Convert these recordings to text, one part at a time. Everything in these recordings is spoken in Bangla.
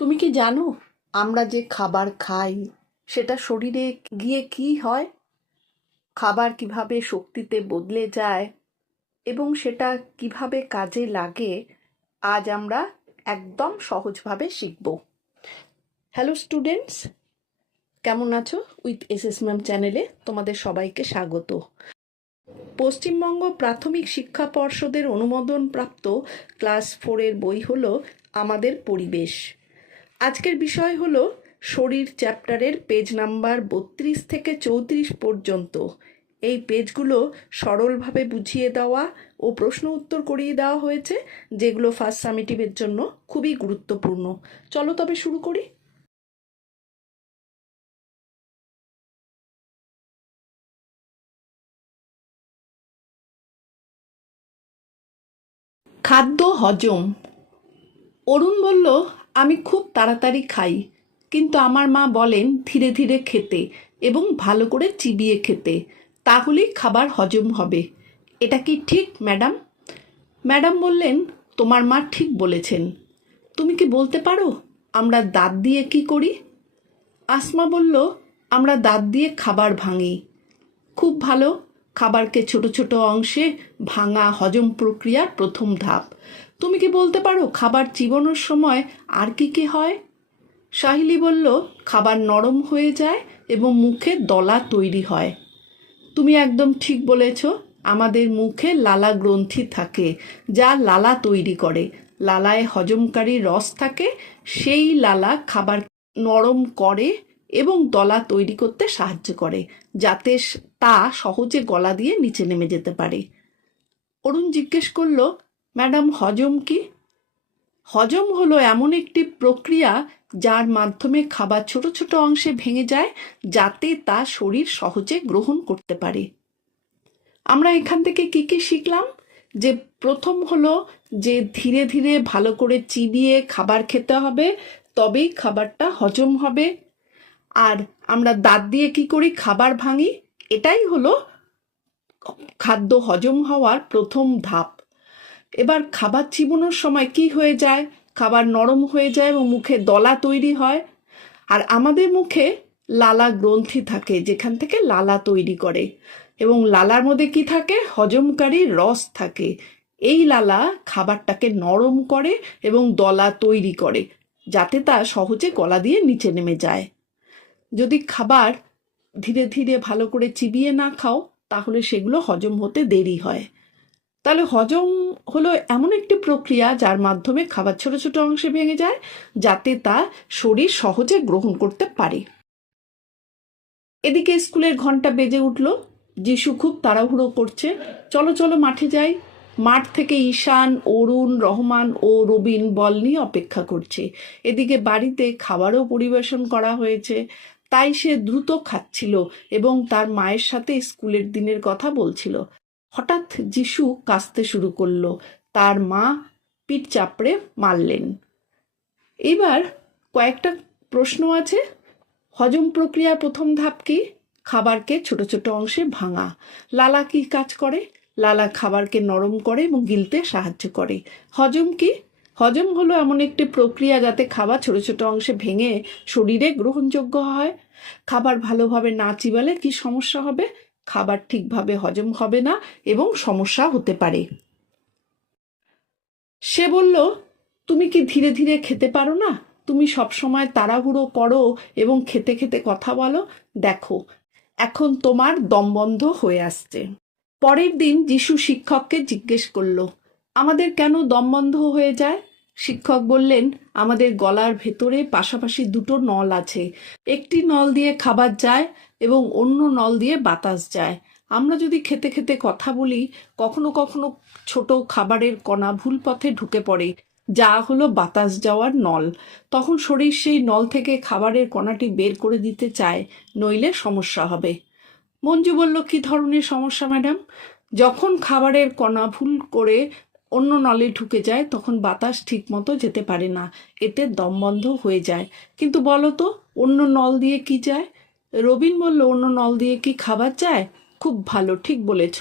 তুমি কি জানো আমরা যে খাবার খাই সেটা শরীরে গিয়ে কি হয়? খাবার কিভাবে শক্তিতে বদলে যায় এবং সেটা কিভাবে কাজে লাগে আজ আমরা একদম সহজভাবে শিখব। হ্যালো স্টুডেন্টস, কেমন আছো? উইথ এসএস ম্যাম চ্যানেলে তোমাদের সবাইকে স্বাগত। পশ্চিমবঙ্গ প্রাথমিক শিক্ষা পর্ষদের অনুমোদনপ্রাপ্ত ক্লাস 4-এর বই হলো আমাদের পরিবেশ। আজকের বিষয় হলো শরীর চ্যাপ্টারের পেজ নাম্বার 32 থেকে 34 পর্যন্ত। এই পেজগুলো সরলভাবে বুঝিয়ে দেওয়া ও প্রশ্ন উত্তর করিয়ে দেওয়া হয়েছে, যেগুলো ফার্স্ট সামেটিভের জন্য খুবই গুরুত্বপূর্ণ। চলো তবে শুরু করি। খাদ্য হজম। অরুণ বলল, আমি খুব তাড়াতাড়ি খাই, কিন্তু আমার মা বলেন ধীরে ধীরে খেতে এবং ভালো করে চিবিয়ে খেতে, তাহলেই খাবার হজম হবে। এটা কি ঠিক ম্যাডাম? ম্যাডাম বললেন, তোমার মা ঠিক বলেছেন। তুমি কি বলতে পারো আমরা দাঁত দিয়ে কি করি? আসমা বলল, আমরা দাঁত দিয়ে খাবার ভাঙি। খুব ভালো। খাবারকে ছোট ছোট অংশে ভাঙা হজম প্রক্রিয়ার প্রথম ধাপ। তুমি কি বলতে পারো খাবার চিবানোর সময় আর কি কি হয়? সাহিলি বলল, খাবার নরম হয়ে যায় এবং মুখে দলা তৈরি হয়। তুমি একদম ঠিক বলেছ। আমাদের মুখে লালা গ্রন্থি থাকে যা লালা তৈরি করে। লালায় হজমকারী রস থাকে, সেই লালা খাবার নরম করে এবং দলা তৈরি করতে সাহায্য করে, যাতে তা সহজে গলা দিয়ে নিচে নেমে যেতে পারে। অরুণ জিজ্ঞেস করল, ম্যাডাম হজম কি? হজম হলো এমন একটি প্রক্রিয়া যার মাধ্যমে খাবার ছোট ছোট অংশে ভেঙে যায়, যাতে তা শরীর সহজে গ্রহণ করতে পারে। আমরা এখান থেকে কি কি শিখলাম? যে প্রথম হলো যে ধীরে ধীরে ভালো করে চিবিয়ে খাবার খেতে হবে, তবেই খাবারটা হজম হবে। আর আমরা দাঁত দিয়ে কি করি? খাবার ভাঙি। এটাই হলো খাদ্য হজম হওয়ার প্রথম ধাপ। এবার খাবার চিবানোর সময় কি হয়ে যায়? খাবার নরম হয়ে যায় এবং মুখে দলা তৈরি হয়। আর আমাদের মুখে লালা গ্রন্থি থাকে, যেখান থেকে লালা তৈরি করে, এবং লালার মধ্যে কি থাকে? হজমকারী রস থাকে। এই লালা খাবারটাকে নরম করে এবং দলা তৈরি করে, যাতে তা সহজে গলা দিয়ে নিচে নেমে যায়। যদি খাবার ধীরে ধীরে ভালো করে চিবিয়ে না খাও, তাহলে সেগুলো হজম হতে দেরি হয়। তাহলে হজম হলো এমন একটি প্রক্রিয়া যার মাধ্যমে খাবার ছোট ছোট অংশে ভেঙে যায়, যাতে তা শরীর সহজে গ্রহণ করতে পারে। এদিকে স্কুলের ঘন্টা বেজে উঠল। যিশু খুব তাড়াহুড়ো করছে। চলো চলো মাঠে যাই। মাঠ থেকে ঈশান, অরুণ, রহমান ও রবিন বল নিয়ে অপেক্ষা করছে। এদিকে বাড়িতে খাবারও পরিবেশন করা হয়েছে, তাই সে দ্রুত খাচ্ছিল এবং তার মায়ের সাথে স্কুলের দিনের কথা বলছিল। হঠাৎ যিশু কাঁদতে শুরু করলো। তার মা পিঠ চাপড়ে মারলেন। এবার কয়েকটা প্রশ্ন আছে। হজম প্রক্রিয়ার প্রথম ধাপ কি? খাবারকে ছোট ছোট অংশে ভাঙা। লালা কি কাজ করে? লালা খাবারকে নরম করে এবং গিলতে সাহায্য করে। হজম কি? হজম হলো এমন একটি প্রক্রিয়া যাতে খাবার ছোট ছোট অংশে ভেঙে শরীরে গ্রহণযোগ্য হয়। খাবার ভালোভাবে না চিবালে কি সমস্যা হবে? খাবার ঠিকভাবে হজম হবে না এবং সমস্যা হতে পারে। সে বলল, তুমি কি ধীরে ধীরে খেতে পারো না? তুমি সবসময় তাড়াহুড়ো করো এবং খেতে খেতে কথা বলো। দেখো, এখন তোমার দম বন্ধ হয়ে আসছে। পরের দিন যিশু শিক্ষককে জিজ্ঞেস করলো, আমাদের কেন দম বন্ধ হয়ে যায়? শিক্ষক বললেন, আমাদের গলার ভেতরে পাশাপাশি দুটো নল আছে। একটি নল দিয়ে খাবার যায় এবং অন্য নল দিয়ে বাতাস যায়। আমরা যদি খেতে খেতে কথা বলি, কখনো কখনো ছোট খাবারের কণা ভুল পথে ঢুকে পড়ে, যা হলো বাতাস যাওয়ার নল। তখন শরীর সেই নল থেকে খাবারের কণাটি বের করে দিতে চায়, নইলে সমস্যা হবে। মঞ্জু বলল, কি ধরনের সমস্যা ম্যাডাম? যখন খাবারের কণা ভুল করে অন্য নলে ঢুকে যায়, তখন বাতাস ঠিক মতো যেতে পারে না, এতে দম বন্ধ হয়ে যায়। কিন্তু বলো তো, অন্য নল দিয়ে কি যায়? রবিন বলল, অন্য নল দিয়ে কি খাবার যায়? খুব ভালো, ঠিক বলেছ।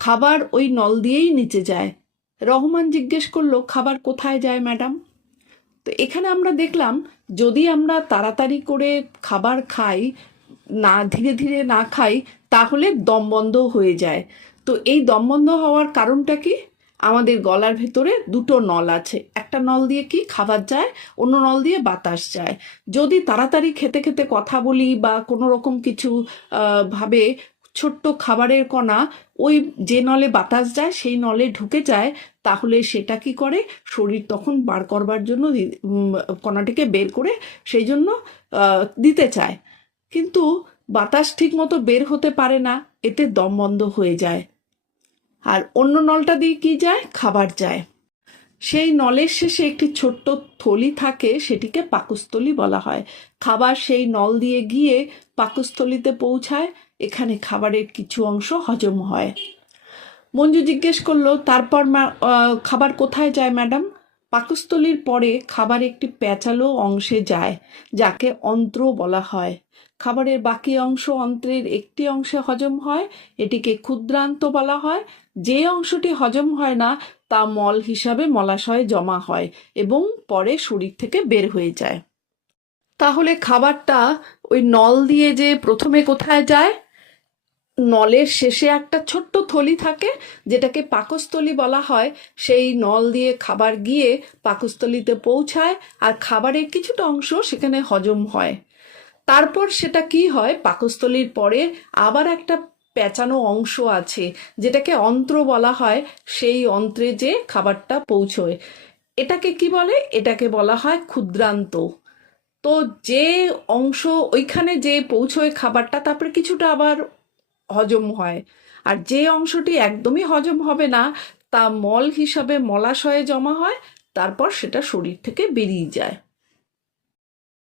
খাবার ওই নল দিয়েই নিচে যায়। রহমান জিজ্ঞেস করলো, খাবার কোথায় যায় ম্যাডাম? তো এখানে আমরা দেখলাম যদি আমরা তাড়াতাড়ি করে খাবার খাই, না ধীরে ধীরে না খাই, তাহলে দম বন্ধ হয়ে যায়। তো এই দম বন্ধ হওয়ার কারণটা কি? আমাদের গলার ভেতরে দুটো নল আছে, একটা নল দিয়ে কি খাবার যায়, অন্য নল দিয়ে বাতাস যায়। যদি তাড়াতাড়ি খেতে খেতে কথা বলি বা কোনো রকম কিছু ভাবে ছোট্ট খাবারের কণা ওই যে নলে বাতাস যায় সেই নলে ঢুকে যায়, তাহলে সেটা কি করে, শরীর তখন বার করবার জন্য কণাটিকে বের করে সেই জন্য দিতে চায়, কিন্তু বাতাস ঠিক মতো বের হতে পারে না, এতে দম বন্ধ হয়ে যায়। আর অন্য নলটা দিয়ে কি যায়, খাবার যায়। সেই নলের শেষে একটি ছোট্ট থলি থাকে, সেটিকে পাকস্থলী বলা হয়। খাবার সেই নল দিয়ে গিয়ে পাকস্থলীতে পৌঁছায়, এখানে খাবারের কিছু অংশ হজম হয়। মঞ্জু জিজ্ঞেস করলো, তারপর খাবার কোথায় যায় ম্যাডাম? পাকস্থলীর পরে খাবার একটি প্যাঁচালো অংশে যায়, যাকে অন্ত্র বলা হয়। খাবারের বাকি অংশ অন্ত্রের একটি অংশে হজম হয়, এটিকে ক্ষুদ্রান্ত বলা হয়। যে অংশটি হজম হয় না তা মল হিসাবে মলাশয়ে জমা হয় এবং পরে শরীর থেকে বের হয়ে যায়। তাহলে খাবারটা ওই নল দিয়ে যে প্রথমে কোথায় যায়? নলের শেষে একটা ছোট্ট থলি থাকে, যেটাকে পাকস্থলী বলা হয়। সেই নল দিয়ে খাবার গিয়ে পাকস্থলীতে পৌঁছায়, আর খাবারের কিছুটা অংশ সেখানে হজম হয়। তারপর সেটা কি হয়, পাকস্থলীর পরে আবার একটা পেঁচানো অংশ আছে, যেটাকে অন্ত্র বলা হয়। সেই অন্ত্রে যে খাবারটা পৌঁছয়, এটাকে কি বলে? এটাকে বলা হয় ক্ষুদ্রান্ত। তো যে অংশ ওইখানে যে পৌঁছয় খাবারটা, তারপরে কিছুটা আবার হজম হয়। আর যে অংশটি একদমই হজম হবে না, তা মল হিসাবে মলাশয়ে জমা হয়, তারপর সেটা শরীর থেকে বেরিয়ে যায়।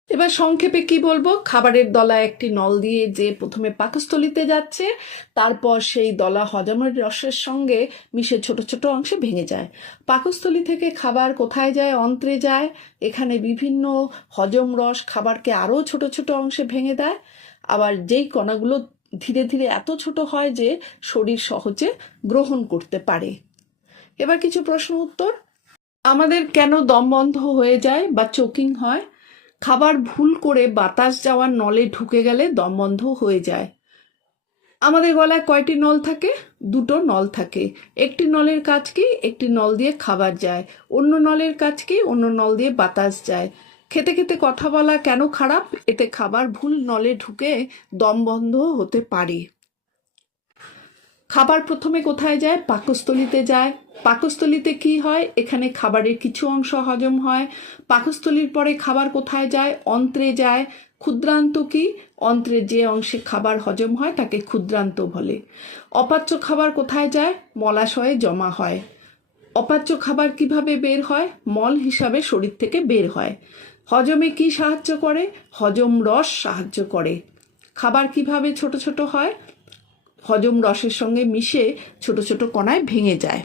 এবার সংক্ষেপে কি বলবো, খাবারের দলা একটি নল দিয়ে যে প্রথমে পাকস্থলীতে যাচ্ছে, তারপর সেই দলা হজমের রসের সঙ্গে মিশে ছোট ছোট অংশে ভেঙে যায়। পাকস্থলী থেকে খাবার কোথায় যায়? অন্ত্রে যায়। এখানে বিভিন্ন হজম রস খাবারকে আরও ছোট ছোট অংশে ভেঙে দেয়। আবার যেই কণাগুলো ধীরে ধীরে এত ছোট হয় যে শরীর সহজে গ্রহণ করতে পারে। এবার কিছু প্রশ্ন উত্তর। আমাদের কেন দম বন্ধ হয়ে যায় বা চোকিং হয়? খাবার ভুল করে বাতাস যাওয়ার নলে ঢুকে গেলে দম বন্ধ হয়ে যায়। আমাদের গলায় কয়টি নল থাকে? দুটো নল থাকে। একটি নলের কাজ কি? একটি নল দিয়ে খাবার যায়। অন্য নলের কাজ কি? অন্য নল দিয়ে বাতাস যায়। খেতে খেতে কথা বলা কেন খারাপ? এতে খাবার ভুল নলে ঢুকে দম বন্ধ হতে পারে। খাবার প্রথমে কোথায় যায়? পাকস্থলীতে যায়। পাকস্থলীতে কি হয়? এখানে খাবারের কিছু অংশ হজম হয়। পাকস্থলীর পরে খাবার কোথায় যায়? অন্ত্রে যায়। ক্ষুদ্রান্ত কি? অন্ত্রের যে অংশে খাবার হজম হয় তাকে ক্ষুদ্রান্ত বলে। অপাচ্য খাবার কোথায় যায়? মলাশয়ে জমা হয়। অপাচ্য খাবার কিভাবে বের হয়? মল হিসাবে শরীর থেকে বের হয়। হজমে কি সাহায্য করে? হজম রস সাহায্য করে। খাবার কিভাবে ছোট ছোট হয়? হজম রসের সঙ্গে মিশে ছোট ছোট কণায় ভেঙে যায়।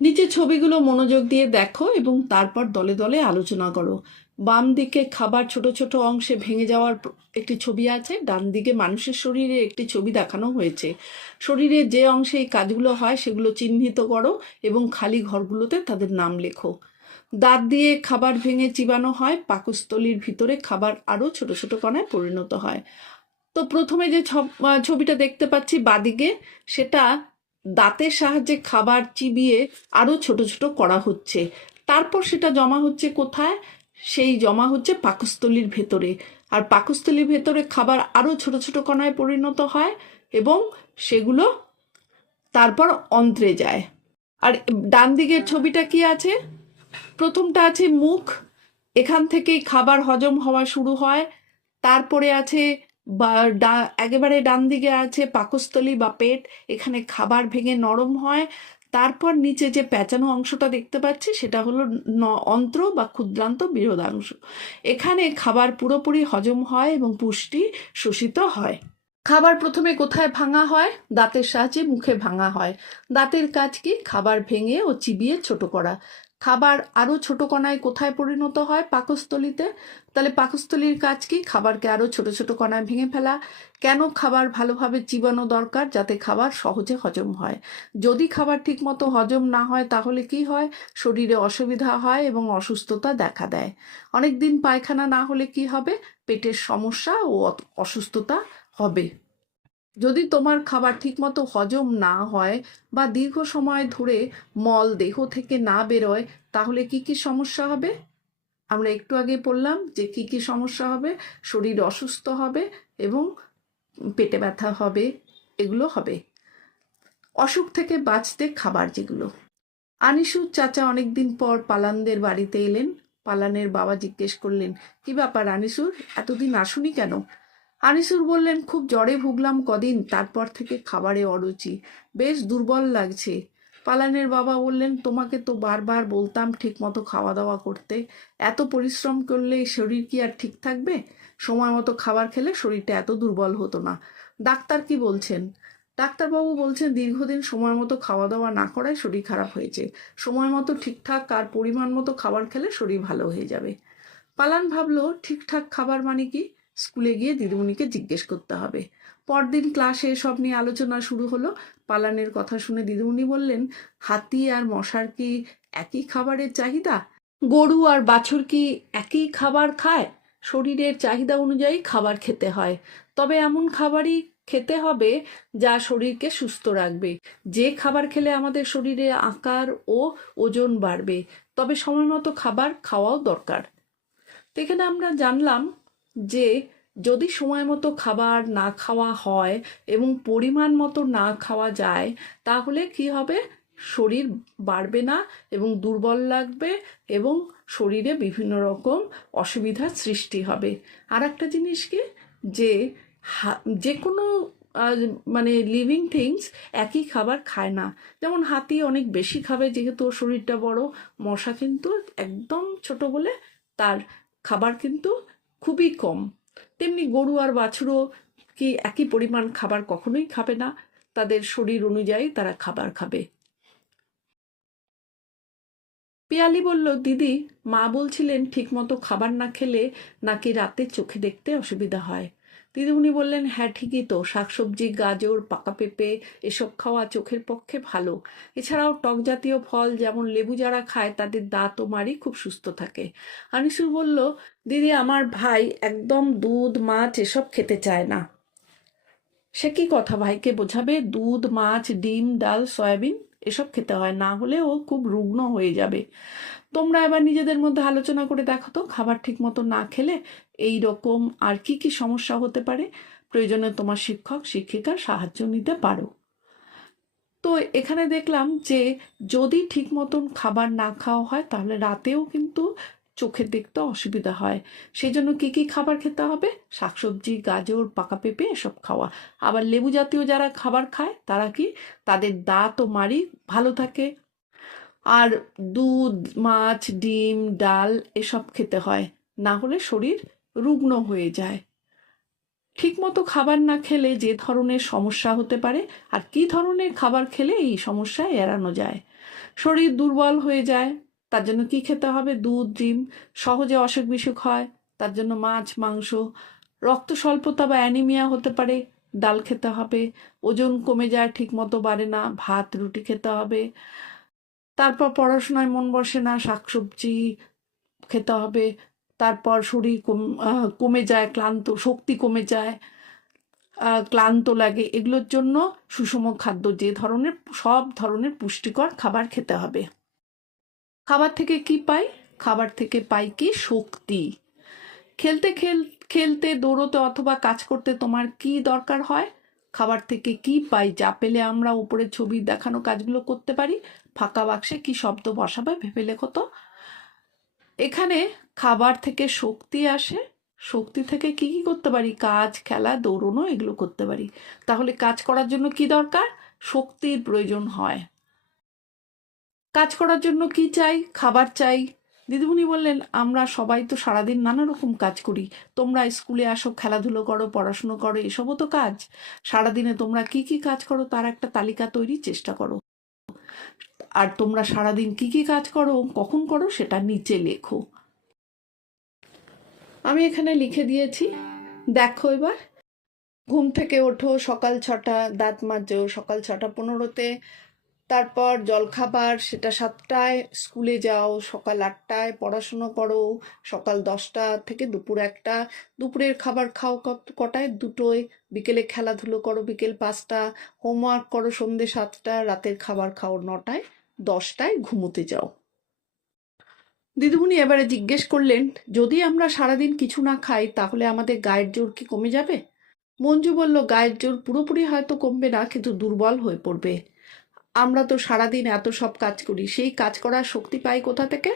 নিচে ছবিগুলো মনোযোগ দিয়ে দেখো এবং তারপর দলে দলে আলোচনা করো। বাম দিকে খাবার ছোট ছোট অংশে ভেঙে যাওয়ার একটি ছবি আছে, ডান দিকে মানুষের শরীরে একটি ছবি দেখানো হয়েছে। শরীরের যে অংশে এই কাজগুলো হয় সেগুলো চিহ্নিত করো এবং খালি ঘরগুলোতে তাদের নাম লেখো। দাঁত দিয়ে খাবার ভেঙে চিবানো হয়, পাকস্থলীর ভিতরে খাবার আরও ছোট ছোট কণায় পরিণত হয়। তো প্রথমে যে ছবিটা দেখতে পাচ্ছি বাদিকে, সেটা দাঁতের সাহায্যে খাবার চিবিয়ে আরও ছোট ছোট করা হচ্ছে। তারপর সেটা জমা হচ্ছে কোথায়? সেই জমা হচ্ছে পাকস্থলীর ভেতরে। আর পাকস্থলীর ভেতরে খাবার আরও ছোট ছোট কণায় পরিণত হয় এবং সেগুলো তারপর অন্ত্রে যায়। আর ডান দিকের ছবিটা কি আছে? প্রথমটা আছে মুখ, এখান থেকেই খাবার হজম হওয়া শুরু হয়। তারপরে আছে বা একেবারে ডান দিকে আছে পাকস্থলী বা পেট, এখানে খাবার ভেঙে নরম হয়। তারপর নিচে যে প্যাঁচানো অংশটা দেখতে পাচ্ছি সেটা হলো অন্ত্র বা ক্ষুদ্রান্ত বৃহদাংশ। এখানে খাবার পুরোপুরি হজম হয় এবং পুষ্টি শোষিত হয়। খাবার প্রথমে কোথায় ভাঙা হয়? দাঁতের সাহায্যে মুখে ভাঙা হয়। দাঁতের কাজ কি? খাবার ভেঙে ও চিবিয়ে ছোট করা। খাবার আরও ছোট কণায় কোথায় পরিণত হয়? পাকস্থলীতে। তাহলে পাকস্থলীর কাজ কি? খাবারকে আরও ছোট ছোট কণায় ভেঙে ফেলা। কেন খাবার ভালোভাবে চিবানো দরকার? যাতে খাবার সহজে হজম হয়। যদি খাবার ঠিকমতো হজম না হয় তাহলে কি হয়? শরীরে অসুবিধা হয় এবং অসুস্থতা দেখা দেয়। অনেক দিন পায়খানা না হলে কি হবে? পেটের সমস্যা ও অসুস্থতা হবে। যদি তোমার খাবার ঠিকমতো হজম না হয় বা দীর্ঘ সময় ধরে মল দেহ থেকে না বেরোয় তাহলে কি কি সমস্যা হবে? আমরা একটু আগে বললাম যে কি কি সমস্যা হবে। শরীর অসুস্থ হবে এবং পেটে ব্যথা হবে, এগুলো হবে। অসুখ থেকে বাঁচতে খাবার যেগুলো। আনিসুর চাচা অনেকদিন পর পালানদের বাড়িতে এলেন। পালানের বাবা জিজ্ঞেস করলেন, কি ব্যাপার আনিসুর, এতদিন আসুনি কেন? আনিসুর বললেন, খুব জ্বরে ভুগলাম কদিন, তারপর থেকে খাবারে অরুচি, বেশ দুর্বল লাগছে। পালানের বাবা বললেন, তোমাকে তো বারবার বলতাম ঠিক মতো খাওয়া দাওয়া করতে, এত পরিশ্রম করলে শরীর কি আর ঠিক থাকবে? সময় মতো খাবার খেলে শরীরটা এত দুর্বল হতো না। ডাক্তার কি বলছেন? ডাক্তারবাবু বলছেন দীর্ঘদিন সময় মতো খাওয়া দাওয়া না করায় শরীর খারাপ হয়েছে। সময় মতো ঠিকঠাক আর পরিমাণ মতো খাবার খেলে শরীর ভালো হয়ে যাবে। পালান ভাবলো, ঠিকঠাক খাবার মানে কি? স্কুলে গিয়ে দিদিমণিকে জিজ্ঞেস করতে হবে। পরদিন ক্লাসে এসব নিয়ে আলোচনা শুরু হলো। পালানের কথা শুনে দিদিমণি বললেন, হাতি আর মশার কি একই খাবারের চাহিদা? গরু আর বাছুর কি একই খাবার খায়? শরীরের চাহিদা অনুযায়ী খাবার খেতে হয়, তবে এমন খাবারই খেতে হবে যা শরীরকে সুস্থ রাখবে। যে খাবার খেলে আমাদের শরীরে আকার ও ওজন বাড়বে, তবে সময় মতো খাবার খাওয়াও দরকার। তো এখানে আমরা জানলাম যে যদি সময় মতো খাবার না খাওয়া হয় এবং পরিমাণ মতো না খাওয়া যায় তাহলে কি হবে? শরীর বাড়বে না এবং দুর্বল লাগবে এবং শরীরে বিভিন্ন রকম অসুবিধার সৃষ্টি হবে। আর একটা জিনিস কি, যে যে কোনো মানে লিভিং থিংস একই খাবার খায় না। যেমন হাতি অনেক বেশি খাবে যেহেতু ওর শরীরটা বড়, মশা কিন্তু একদম ছোট বলে তার খাবার কিন্তু খুবই কম। তেমনি গরু আর বাছুরও কি একই পরিমাণ খাবার কখনোই খাবে না, তাদের শরীর অনুযায়ী তারা খাবার খাবে। পিয়ালি বলল, দিদি, মা বলছিলেন ঠিকমতো খাবার না খেলে নাকি রাতে চোখে দেখতে অসুবিধা হয়। দিদিমণি বললেন, হ্যাঁ ঠিকই তো, শাকসবজি, গাজর, পাকা পেঁপে এসব খাওয়া চোখের পক্ষে ভালো। এছাড়াও টক জাতীয় ফল যেমন লেবু যারা খায় তাদের দাঁত ও মাড়ি খুব সুস্থ থাকে। আনিসু বলল, দিদি, আমার ভাই একদম দুধ, মাছ এসব খেতে চায় না। সে কি কথা, ভাইকে বোঝাবে? দুধ, মাছ, ডিম, ডাল, সয়াবিন এসব খেতে হয়, না হলে ও খুব রুগ্ন হয়ে যাবে। তোমরা এবার নিজেদের মধ্যে আলোচনা করে দেখো তো খাবার ঠিক মতো না খেলে এই রকম আর কি কি সমস্যা হতে পারে। প্রয়োজনে তোমার শিক্ষক শিক্ষিকার সাহায্য নিতে পারো। তো এখানে দেখলাম যে যদি ঠিক মতন খাবার না খাওয়া হয় তাহলে রাতেও কিন্তু চোখে দেখতে অসুবিধা হয়। সেই জন্য কী কী খাবার খেতে হবে? শাকসবজি, গাজর, পাকা পেঁপে এসব খাওয়া। আবার লেবু জাতীয় যারা খাবার খায় তারা কি, তাদের দাঁত ও মাড়ি ভালো থাকে। আর দুধ, মাছ, ডিম, ডাল এসব খেতে হয়, না হলে শরীর রুগ্ন হয়ে যায়। ঠিকমতো খাবার না খেলে যে ধরনের সমস্যা হতে পারে, আর কি ধরনের খাবার খেলে এই সমস্যা এড়ানো যায়। শরীর দুর্বল হয়ে যায়, তার জন্য কি খেতে হবে? দুধ, ডিম। সহজে অসুখ বিসুখ হয়, তার জন্য মাছ, মাংস। রক্ত স্বল্পতা বা অ্যানিমিয়া হতে পারে, ডাল খেতে হবে। ওজন কমে যায়, ঠিক মতো বাড়ে না, ভাত রুটি খেতে হবে। তারপর পড়াশোনায় মন বসে না, শাকসবজি খেতে হবে। তারপর শরীর কমে যায়, ক্লান্ত, শক্তি কমে যায়, ক্লান্ত লাগে, এগুলোর জন্য সুষম খাদ্য, যে ধরনের সব ধরনের পুষ্টিকর খাবার খেতে হবে। খাবার থেকে কি পাই? খাবার থেকে পাই কি? শক্তি। খেলতে খেলতে, দৌড়তে অথবা কাজ করতে তোমার কি দরকার হয়? খাবার থেকে কি পাই যা পেলে আমরা উপরে ছবি দেখানো কাজগুলো করতে পারি? ফাঁকা বাক্সে কি শব্দ বসাবে ভেবে লেখো তো। এখানে খাবার থেকে শক্তি আসে, শক্তি থেকে কি কি করতে পারি? কাজ, খেলা, দৌড়নো এগুলো করতে পারি। তাহলে কাজ করার জন্য কি দরকার? শক্তির প্রয়োজন হয়। কাজ করার জন্য কি চাই? খাবার চাই। দিদিমণি বললেন, আমরা সবাই তো সারাদিন নানা রকম কাজ করি। তোমরা স্কুলে আসো, খেলাধুলো করো, পড়াশুনো করো, এসবও তো কাজ। সারাদিনে তোমরা কি কি কাজ করো তার একটা তালিকা তৈরির চেষ্টা করো। আর তোমরা সারাদিন কি কি কাজ করো, কখন করো, সেটা নিচে লেখো। আমি এখানে লিখে দিয়েছি, দেখো এবার। ঘুম থেকে ওঠো সকাল 6টা, দাঁত মাজো সকাল 6:15-তে, তারপর জলখাবার সেটা 7টায়, স্কুলে যাও সকাল 8টায়, পড়াশুনো করো সকাল 10টা থেকে দুপুর 1টা, দুপুরের খাবার খাও কটায়, 2টোয়, বিকেলে খেলাধুলো করো বিকেল 5টা, হোমওয়ার্ক করো সন্ধ্যে 7টা, রাতের খাবার খাও 9টায়, 10টায় ঘুমোতে যাও। দিদিমণি এবারে জিজ্ঞেস করলেন, যদি আমরা সারাদিন কিছু না খাই তাহলে আমাদের গায়ের জোর কি কমে যাবে? মঞ্জু বলল, গায়ের জোর পুরোপুরি হয়তো কমবে না, কিন্তু দুর্বল হয়ে পড়বে। আমরা তো সারাদিন এত সব কাজ করি, সেই কাজ করার শক্তি পাই কোথা থেকে?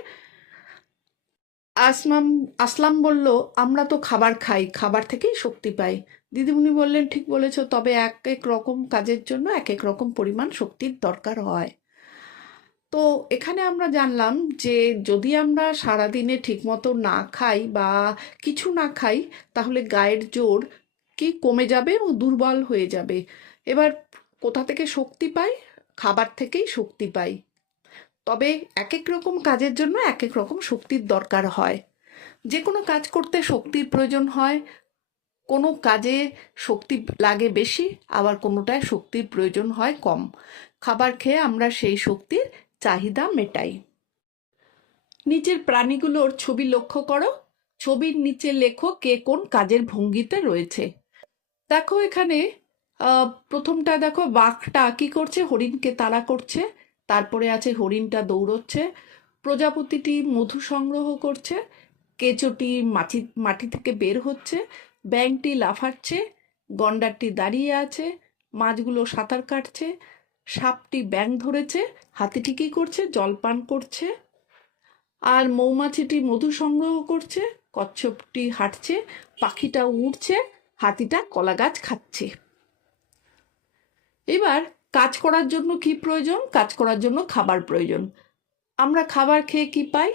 আসলাম বলল, আমরা তো খাবার খাই, খাবার থেকেই শক্তি পাই। দিদিমণি বললেন, ঠিক বলেছ, তবে এক এক রকম কাজের জন্য এক এক রকম পরিমাণ শক্তির দরকার হয়। তো এখানে আমরা জানলাম যে যদি আমরা সারাদিনে ঠিকমতো না খাই বা কিছু না খাই, তাহলে গায়ের জোর কি কমে যাবে এবং দুর্বল হয়ে যাবে। এবার কোথা থেকে শক্তি পাই? খাবার থেকেই শক্তি পাই। তবে এক এক রকম কাজের জন্য এক এক রকম শক্তির দরকার হয়। যে কোনো কাজ করতে শক্তির প্রয়োজন হয়, কোনো কাজে শক্তি লাগে বেশি, আবার কোনোটায় শক্তির প্রয়োজন হয় কম। খাবার খেয়ে আমরা সেই শক্তির চাহিদা মেটাই। নিচের প্রাণীগুলোর ছবি লক্ষ্য করো, ছবির নিচে লেখো কে কোন কাজের ভঙ্গিতে রয়েছে। দেখো এখানে প্রথমটা দেখো, বাঘটা কি করছে? হরিণকে তাড়া করছে। তারপরে আছে হরিণটা দৌড়চ্ছে, প্রজাপতিটি মধু সংগ্রহ করছে, কেঁচোটি মাটি থেকে বের হচ্ছে, ব্যাঙটি লাফাচ্ছে, গন্ডারটি দাঁড়িয়ে আছে, মাছগুলো সাঁতার কাটছে, সাপটি ব্যাঙ ধরেছে, হাতিটি কি করছে? জলপান করছে, আর মৌমাছিটি মধু সংগ্রহ করছে, কচ্ছপটি হাঁটছে, পাখিটা উড়ছে, হাতিটা কলা গাছ খাচ্ছে। এবার কাজ করার জন্য কি প্রয়োজন? কাজ করার জন্য খাবার প্রয়োজন। আমরা খাবার খেয়ে কি পাই?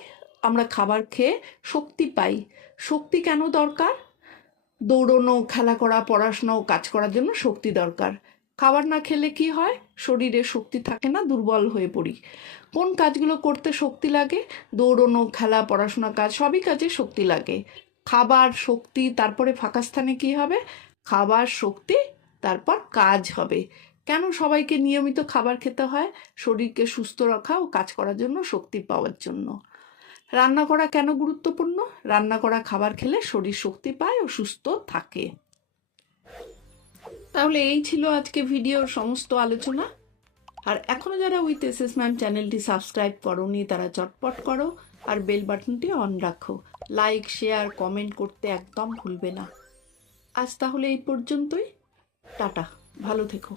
আমরা খাবার খেয়ে শক্তি পাই। শক্তি কেন দরকার? দৌড়নো, খেলা করা, পড়াশোনা ও কাজ করার জন্য শক্তি দরকার। খাবার না খেলে কি হয়? শরীরে শক্তি থাকে না, দুর্বল হয়ে পড়ি। কোন কাজগুলো করতে শক্তি লাগে? দৌড়নো, খেলা, পড়াশোনা, কাজ, সবই কাজে শক্তি লাগে। খাবার, শক্তি, তারপরে ফাঁকা স্থানে কি হবে? খাবার, শক্তি, তারপর কাজ হবে। কেন সবাইকে নিয়মিত খাবার খেতে হয়? শরীরকে সুস্থ রাখা ও কাজ করার জন্য, শক্তি পাওয়ার জন্য। রান্না করা কেন গুরুত্বপূর্ণ? রান্না করা খাবার খেলে শরীর শক্তি পায় ও সুস্থ থাকে। তাহলে এই ছিল আজকে ভিডিওর সমস্ত আলোচনা। আর এখনো যারা উইথ এসএস ম্যাম চ্যানেলটি সাবস্ক্রাইব করোনি, তারা চটপট করো আর বেল বাটনটি অন রাখো। লাইক, শেয়ার, কমেন্ট করতে একদম ভুলবে না। আজ তাহলে এই পর্যন্তই। টাটা, ভালো থেকো।